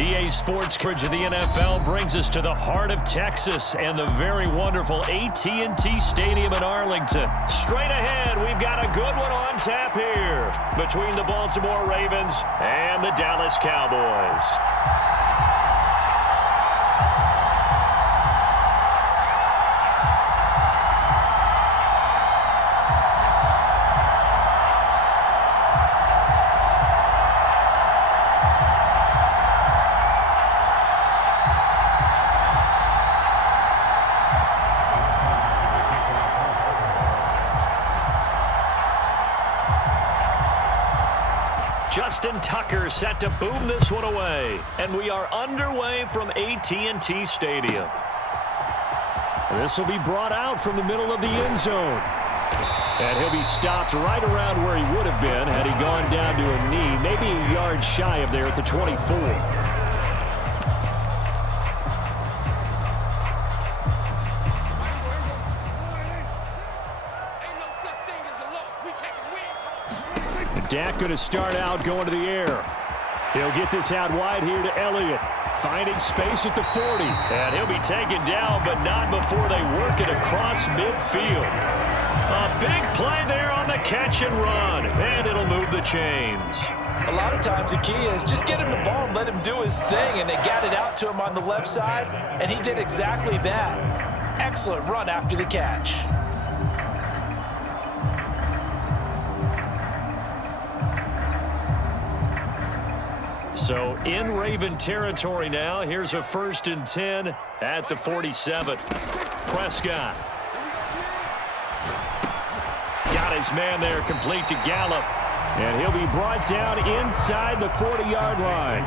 EA Sports coverage of the NFL brings us to the heart of Texas and the very wonderful AT&T Stadium in Arlington. Straight ahead, we've got a good one on tap here between the Baltimore Ravens and the Dallas Cowboys. Justin Tucker set to boom this one away. And we are underway from AT&T Stadium. This will be brought out from the middle of the end zone. And he'll be stopped right around where he would have been had he gone down to a knee, maybe a yard shy of there at the 24. Dak going to start out going to the air. He'll get this out wide here to Elliott. Finding space at the 40. And he'll be taken down, but not before they work it across midfield. A big play there on the catch and run. And it'll move the chains. A lot of times the key is just get him the ball and let him do his thing. And they got it out to him on the left side. And he did exactly that. Excellent run after the catch. So in Raven territory now. Here's a 1st and 10 at the 47. Prescott. Got his man there complete to Gallup. And he'll be brought down inside the 40-yard line.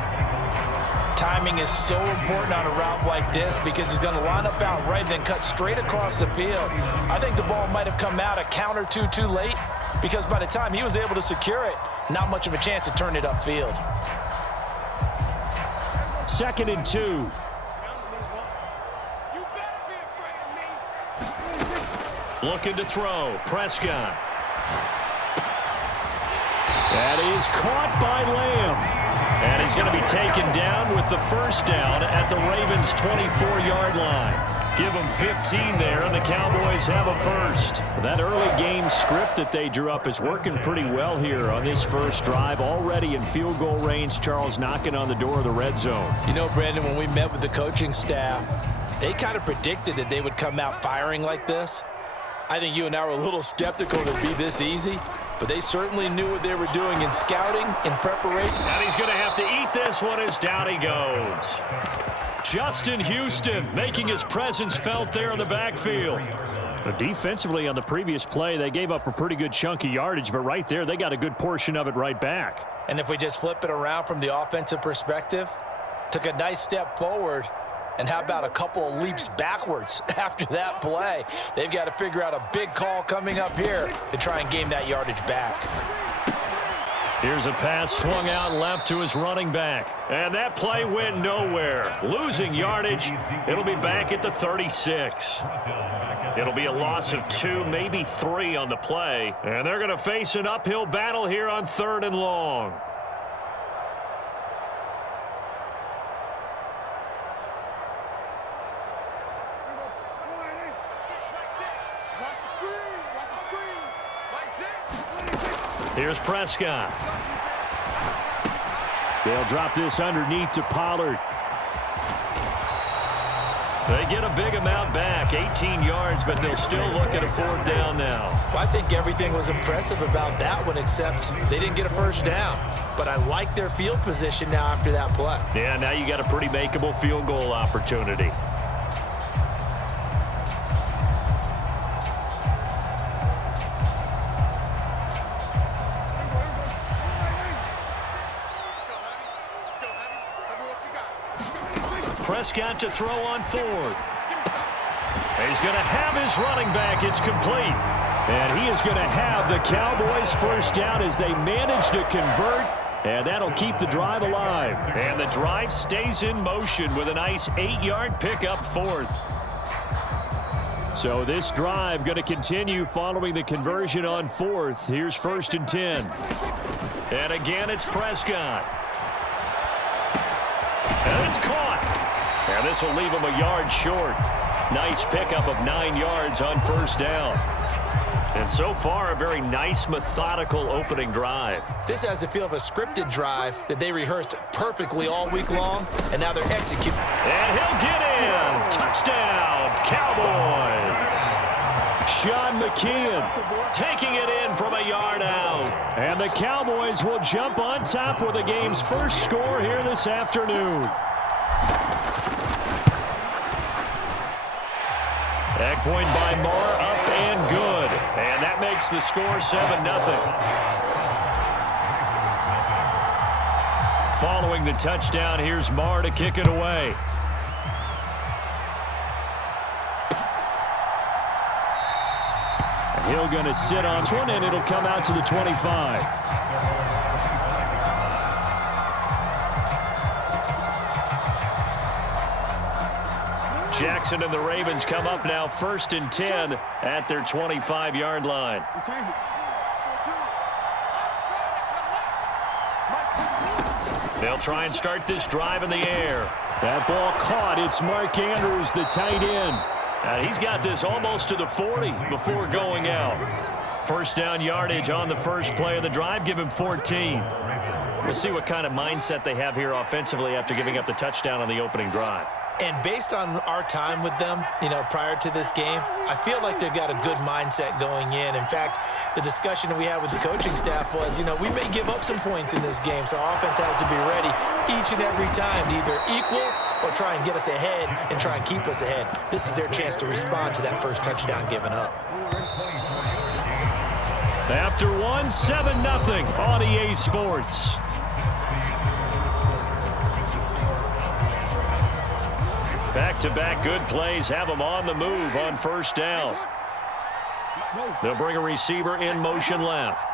Timing is so important on a route like this because he's going to line up out right and then cut straight across the field. I think the ball might have come out a count or two too late because by the time he was able to secure it, not much of a chance to turn it upfield. 2nd and 2. Looking to throw. Prescott. That is caught by Lamb. And he's going to be taken down with the 1st down at the Ravens' 24-yard line. Give them 15 there, and the Cowboys have a 1st. That early game script that they drew up is working pretty well here on this first drive. Already in field goal range, Charles knocking on the door of the red zone. You know, Brandon, when we met with the coaching staff, they kind of predicted that they would come out firing like this. I think you and I were a little skeptical that it'd be this easy, but they certainly knew what they were doing in scouting, in preparation. And he's going to have to eat this one as down he goes. Justin Houston making his presence felt there in the backfield. But defensively on the previous play, they gave up a pretty good chunk of yardage, but right there, they got a good portion of it right back. And if we just flip it around from the offensive perspective, took a nice step forward, and how about a couple of leaps backwards after that play? They've got to figure out a big call coming up here to try and gain that yardage back. Here's a pass swung out left to his running back. And that play went nowhere. Losing yardage. It'll be back at the 36. It'll be a loss of 2, maybe 3 on the play. And they're going to face an uphill battle here on 3rd and long. Here's Prescott. They'll drop this underneath to Pollard. They get a big amount back, 18 yards, but they'll still look at a 4th down now. Well, I think everything was impressive about that one, except they didn't get a 1st down. But I like their field position now after that play. Yeah, now you got a pretty makeable field goal opportunity. Prescott to throw on 4th. He's going to have his running back. It's complete. And he is going to have the Cowboys 1st down as they manage to convert. And that'll keep the drive alive. And the drive stays in motion with a nice 8-yard pickup 4th. So this drive going to continue following the conversion on 4th. Here's 1st and 10. And again, it's Prescott. It's caught. And this will leave him a yard short. Nice pickup of 9 yards on first down. And so far, a very nice, methodical opening drive. This has the feel of a scripted drive that they rehearsed perfectly all week long, and now they're executing. And he'll get in. Touchdown, Cowboys. Sean McKeon taking it in from a yard out. And the Cowboys will jump on top with the game's first score here this afternoon. Egg point by Marr, up and good. And that makes the score 7-0. Following the touchdown, here's Marr to kick it away. And he'll going to sit on one, and it'll come out to the 25. Jackson and the Ravens come up now 1st and 10 at their 25-yard line. They'll try and start this drive in the air. That ball caught. It's Mark Andrews, the tight end. He's got this almost to the 40 before going out. First down yardage on the first play of the drive. Give him 14. We'll see what kind of mindset they have here offensively after giving up the touchdown on the opening drive. And based on our time with them, prior to this game, I feel like they've got a good mindset going in. In fact, the discussion that we had with the coaching staff was, we may give up some points in this game, so our offense has to be ready each and every time to either equal or try and get us ahead and try and keep us ahead. This is their chance to respond to that first touchdown given up. After 7-0 on EA Sports. Back-to-back good plays have them on the move on first down. They'll bring a receiver in motion left.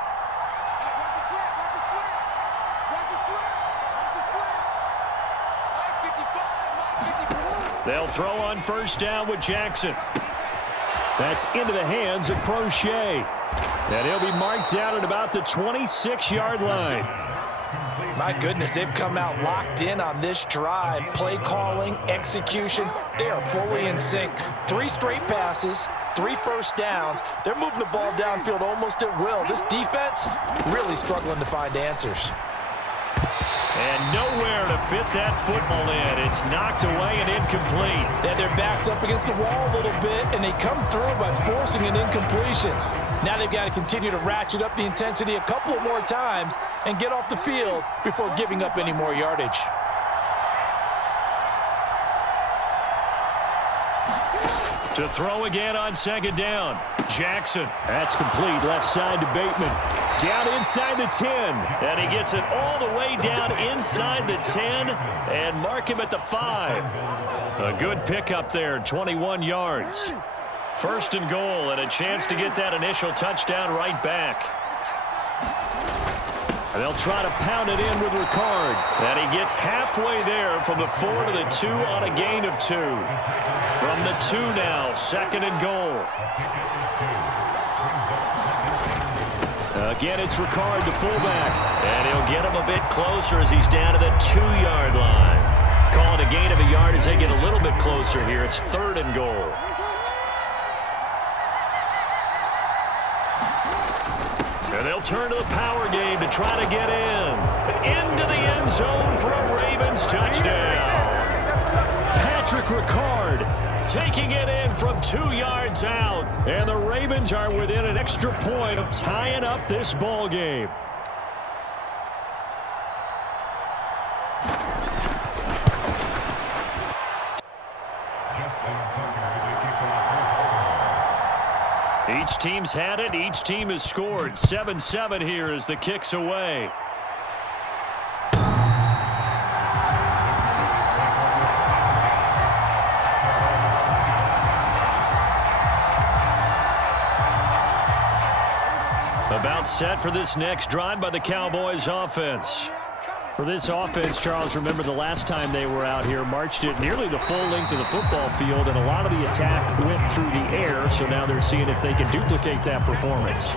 They'll throw on first down with Jackson. That's into the hands of Crochet. And he'll be marked down at about the 26-yard line. My goodness, they've come out locked in on this drive. Play calling, execution, they are fully in sync. 3 straight passes, 3 first downs. They're moving the ball downfield almost at will. This defense really struggling to find answers. And nowhere to fit that football in. It's knocked away and incomplete. They had their backs up against the wall a little bit, and they come through by forcing an incompletion. Now they've got to continue to ratchet up the intensity a couple of more times and get off the field before giving up any more yardage. To throw again on second down. Jackson. That's complete. Left side to Bateman. Down inside the 10. And he gets it all the way down inside the 10 and mark him at the 5. A good pickup there, 21 yards. First and goal and a chance to get that initial touchdown right back. And they'll try to pound it in with Ricard. And he gets halfway there from the 4 to the 2 on a gain of 2. From the 2 now, second and goal. Again, it's Ricard, the fullback. And he'll get him a bit closer as he's down to the 2-yard line. Call it a gain of a yard as they get a little bit closer here. It's third and goal. And they'll turn to the power game to try to get in. Into the end zone for a Ravens touchdown. Patrick Ricard taking it in from 2 yards out. And the Ravens are within an extra point of tying up this ball game. Each team's had it. Each team has scored. 7-7 here as the kick's away. About set for this next drive by the Cowboys offense. For this offense, Charles, remember the last time they were out here, marched it nearly the full length of the football field, and a lot of the attack went through the air, so now they're seeing if they can duplicate that performance.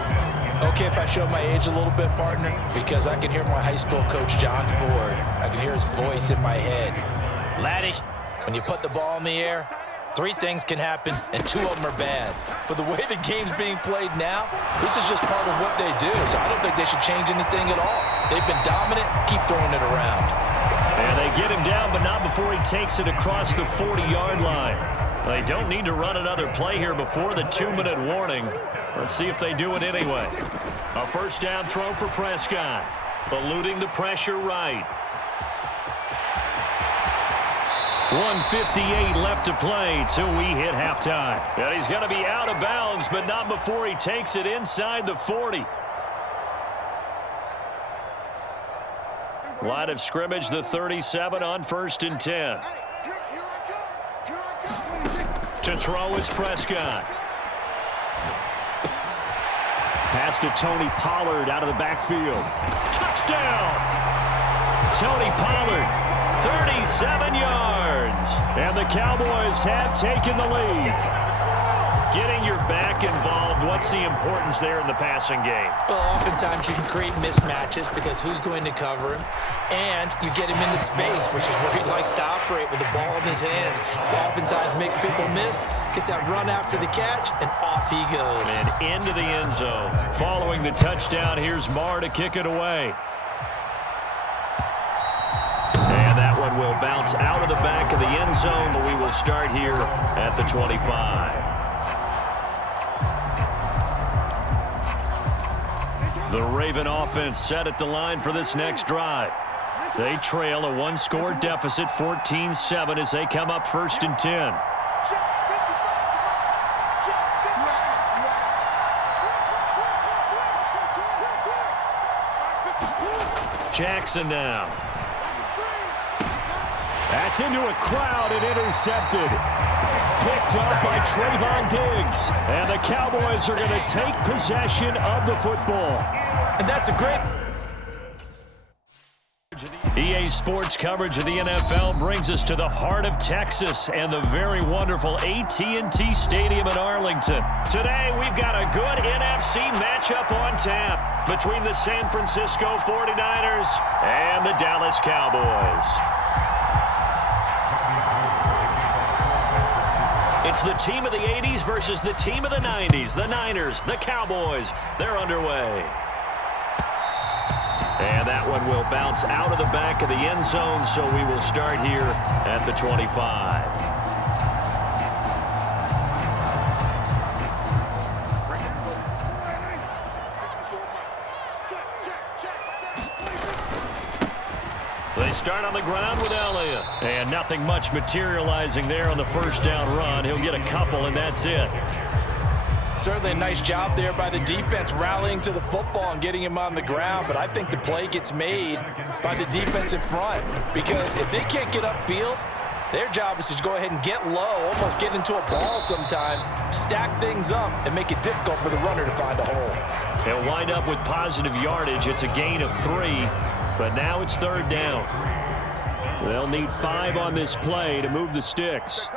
Okay, if I show my age a little bit, partner, because I can hear my high school coach, John Ford. I can hear his voice in my head. Laddie, when you put the ball in the air, 3 things can happen, and 2 of them are bad. But the way the game's being played now, this is just part of what they do, so I don't think they should change anything at all. They've been dominant. Keep throwing it around. And they get him down, but not before he takes it across the 40-yard line. They don't need to run another play here before the 2-minute warning. Let's see if they do it anyway. A first down throw for Prescott. Eluding the pressure right. 1:58 left to play till we hit halftime. And he's going to be out of bounds, but not before he takes it inside the 40. Line of scrimmage, the 37 on 1st and 10. To throw is Prescott. Pass to Tony Pollard out of the backfield. Touchdown! Tony Pollard, 37 yards. And the Cowboys have taken the lead. Getting your back involved, what's the importance there in the passing game? Well, oftentimes you can create mismatches because who's going to cover him? And you get him into space, which is where he likes to operate with the ball in his hands. Oftentimes makes people miss, gets that run after the catch, and off he goes. And into the end zone. Following the touchdown, here's Marr to kick it away. And that one will bounce out of the back of the end zone, but we will start here at the 25. The Raven offense set at the line for this next drive. They trail a 1-score deficit, 14-7, as they come up 1st and 10. Jackson now. That's into a crowd and intercepted. Picked up by Trayvon Diggs. And the Cowboys are going to take possession of the football. And that's a great... EA Sports coverage of the NFL brings us to the heart of Texas and the very wonderful AT&T Stadium in Arlington. Today, we've got a good NFC matchup on tap between the San Francisco 49ers and the Dallas Cowboys. It's the team of the 80s versus the team of the 90s. The Niners, the Cowboys, they're underway. And that one will bounce out of the back of the end zone, so we will start here at the 25. They start on the ground with Elliott. And nothing much materializing there on the first down run. He'll get a couple, and that's it. Certainly a nice job there by the defense rallying to the football and getting him on the ground, but I think the play gets made by the defensive front because if they can't get upfield, their job is to go ahead and get low, almost get into a ball sometimes, stack things up, and make it difficult for the runner to find a hole. He'll wind up with positive yardage. It's a gain of 3, but now it's 3rd down. They'll need 5 on this play to move the sticks.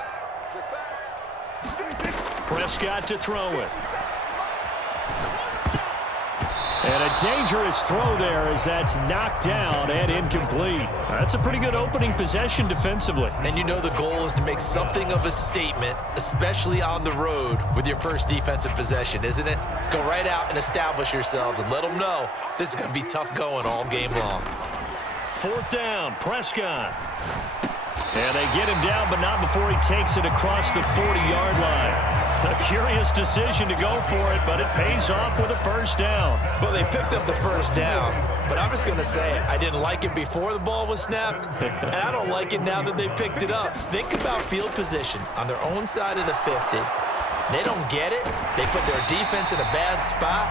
Prescott to throw it. And a dangerous throw there as that's knocked down and incomplete. That's a pretty good opening possession defensively. And you know the goal is to make something of a statement, especially on the road with your first defensive possession, isn't it? Go right out and establish yourselves and let them know this is going to be tough going all game long. 4th down, Prescott. And they get him down, but not before he takes it across the 40-yard line. A curious decision to go for it, but it pays off with a first down. Well, they picked up the first down, but I'm just going to say I didn't like it before the ball was snapped, and I don't like it now that they picked it up. Think about field position on their own side of the 50. They don't get it. They put their defense in a bad spot,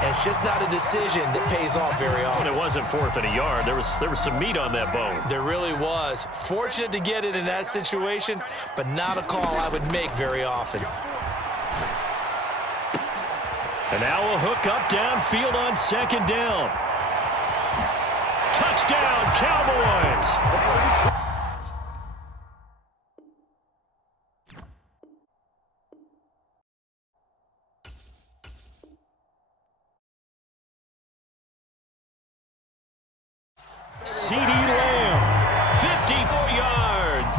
and it's just not a decision that pays off very often. It wasn't 4th and a yard. There was some meat on that bone. There really was. Fortunate to get it in that situation, but not a call I would make very often. And now a hook up downfield on 2nd down. Touchdown, Cowboys! CeeDee Lamb, 54 yards.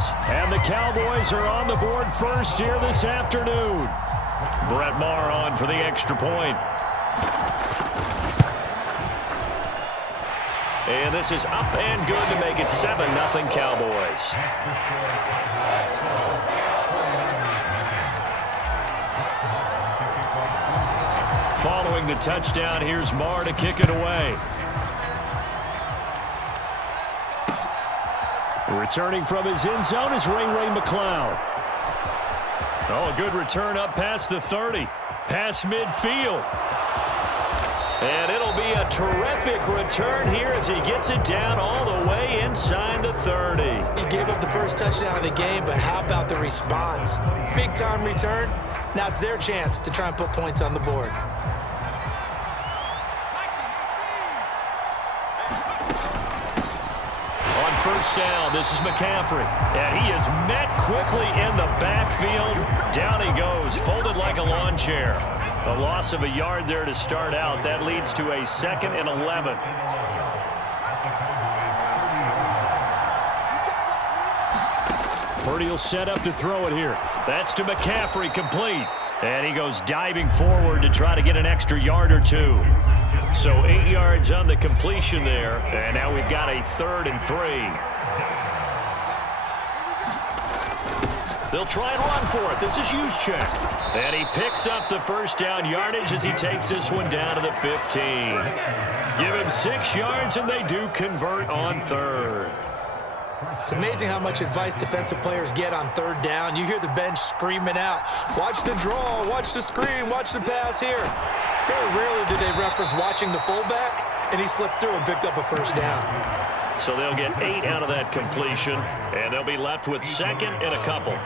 Cowboys are on the board first here this afternoon. Brett Maher on for the extra point. And this is up and good to make it 7-0 Cowboys. Following the touchdown, here's Maher to kick it away. Returning from his end zone is Ray McCloud. Oh, a good return up past the 30. Past midfield. And it'll be a terrific return here as he gets it down all the way inside the 30. He gave up the first touchdown of the game, but how about the response? Big-time return. Now it's their chance to try and put points on the board. First down, this is McCaffrey. And he is met quickly in the backfield. Down he goes, folded like a lawn chair. A loss of a yard there to start out. That leads to a 2nd and 11. Purdy will set up to throw it here. That's to McCaffrey, complete. And he goes diving forward to try to get an extra yard or two. So 8 yards on the completion there, and now we've got a 3rd and 3. They'll try and run for it. This is Juszczyk. And he picks up the first down yardage as he takes this one down to the 15. Give him 6 yards, and they do convert on 3rd. It's amazing how much advice defensive players get on 3rd down. You hear the bench screaming out, watch the draw, watch the screen, watch the pass here. Very rarely do they reference watching the fullback, and he slipped through and picked up a first down. So they'll get 8 out of that completion, and they'll be left with 2nd and a couple.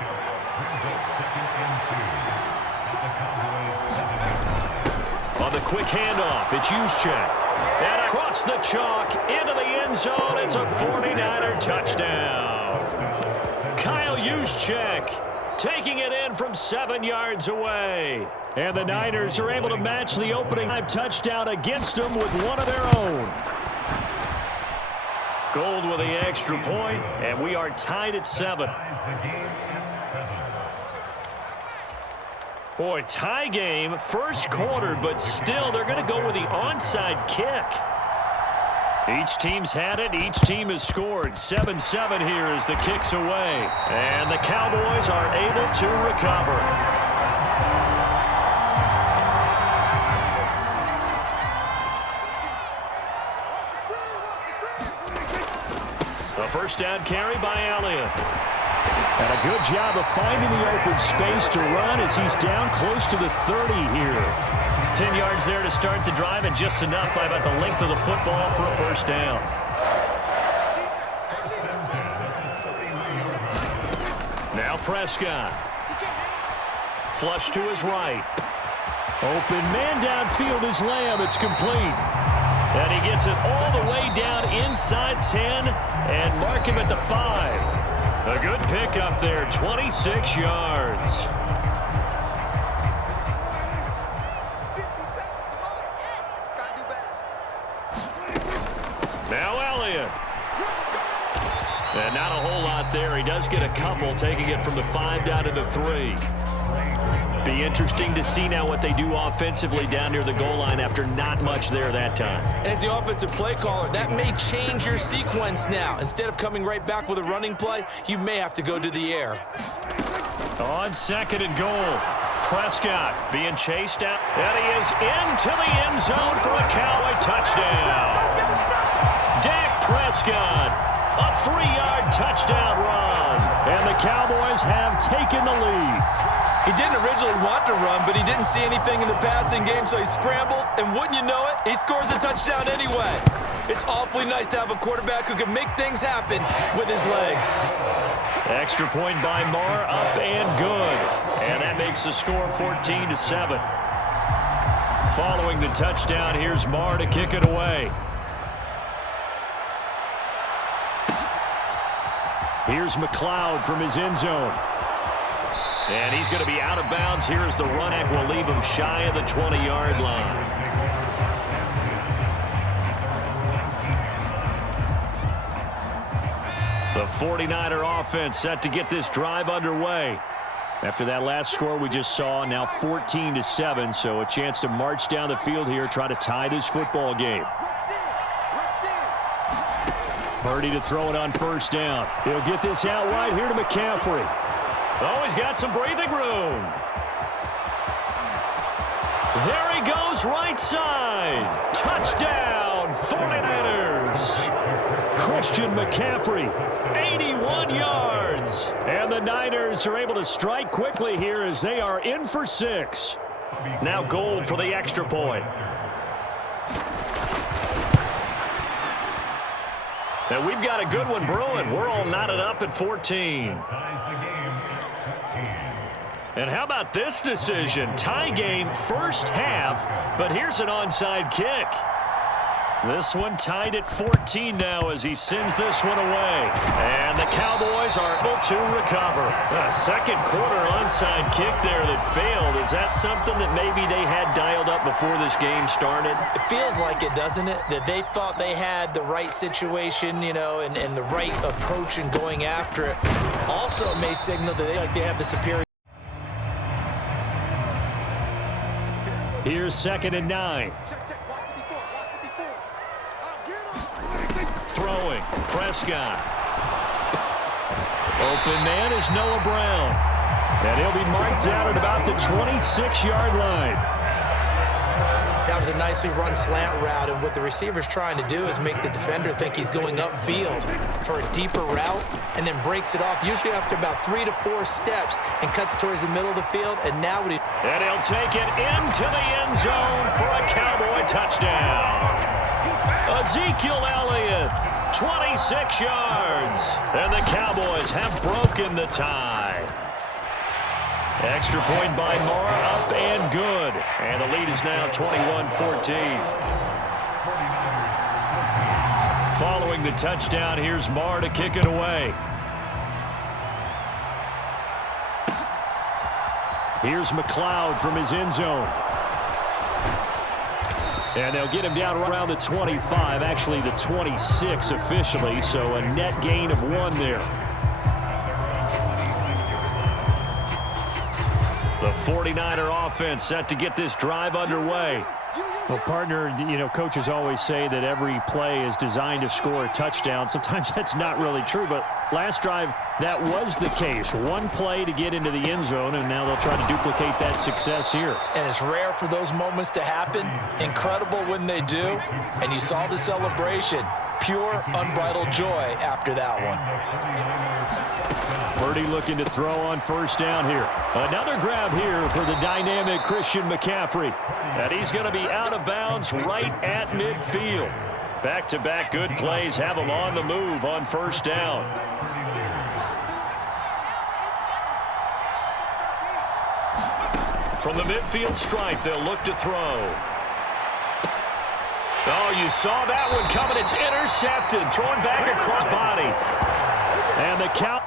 On the quick handoff, it's Juszczyk. And across the chalk, into the end zone, it's a 49er touchdown. Kyle Juszczyk taking it in from 7 yards away. And the Niners are able to match the opening touchdown against them with one of their own. Gold with the extra point, and we are tied at 7. Boy, tie game, first quarter, but still they're going to go with the onside kick. Each team's had it. Each team has scored. 7-7 here as the kick's away. And the Cowboys are able to recover. A first down carry by Elliott. And a good job of finding the open space to run as he's down close to the 30 here. 10 yards there to start the drive, and just enough by about the length of the football for a first down. Now Prescott. Flush to his right. Open man downfield is Lamb. It's complete. And he gets it all the way down inside 10 and mark him at the 5. A good pickup there, 26 yards. Now Elliott. And not a whole lot there. He does get a couple, taking it from the 5 down to the 3. Be interesting to see now what they do offensively down near the goal line after not much there that time. As the offensive play caller, that may change your sequence now. Instead of coming right back with a running play, you may have to go to the air. On 2nd and goal, Prescott being chased out. And he is into the end zone for a Cowboy touchdown. Dak Prescott, a 3-yard touchdown run. And the Cowboys have taken the lead. He didn't originally want to run, but he didn't see anything in the passing game, so he scrambled, and wouldn't you know it, he scores a touchdown anyway. It's awfully nice to have a quarterback who can make things happen with his legs. Extra point by Maher, up and good. And that makes the score 14-7. Following the touchdown, here's Maher to kick it away. Here's McCloud from his end zone. And he's going to be out of bounds here as the run back will leave him shy of the 20-yard line. The 49er offense set to get this drive underway. After that last score we just saw, now 14-7, so a chance to march down the field here, try to tie this football game. Purdy to throw it on first down. He'll get this out wide here to McCaffrey. Oh, he's got some breathing room. There he goes, right side. Touchdown, 49ers. Christian McCaffrey, 81 yards. And the Niners are able to strike quickly here as they are in for 6. Now Gold for the extra point. And we've got a good one brewing. We're all knotted up at 14. And how about this decision? Tie game first half, but here's an onside kick. This one tied at 14 now as he sends this one away. And the Cowboys are able to recover. A second quarter onside kick there that failed. Is that something that maybe they had dialed up before this game started? It feels like it, doesn't it? That they thought they had the right situation, you know, and the right approach in going after it. Also, it may signal that they have the superior. Here's 2nd and 9. Throwing, Prescott. Open man is Noah Brown. And he'll be marked out at about the 26-yard line. That was a nicely run slant route, and what the receiver's trying to do is make the defender think he's going upfield for a deeper route and then breaks it off, usually after about 3 to 4 steps, and cuts towards the middle of the field. And now what he... And he'll take it into the end zone for a Cowboy touchdown. Ezekiel Elliott, 26 yards. And the Cowboys have broken the tie. Extra point by Moore, up and good. And the lead is now 21-14. Following the touchdown, here's Moore to kick it away. Here's McLeod from his end zone. And they'll get him down around the 25, actually the 26 officially, so a net gain of 1 there. The 49er offense set to get this drive underway. Well, partner, you know, coaches always say that every play is designed to score a touchdown. Sometimes that's not really true, but last drive, that was the case. One play to get into the end zone, and now they'll try to duplicate that success here. And it's rare for those moments to happen. Incredible when they do. And you saw the celebration. Pure, unbridled joy after that one. Purdy looking to throw on first down here. Another grab here for the dynamic Christian McCaffrey. And he's going to be out of bounds right at midfield. Back-to-back good plays have him on the move on first down. From the midfield stripe, they'll look to throw. Oh, you saw that one coming. It's intercepted. Throwing back across body. And the count.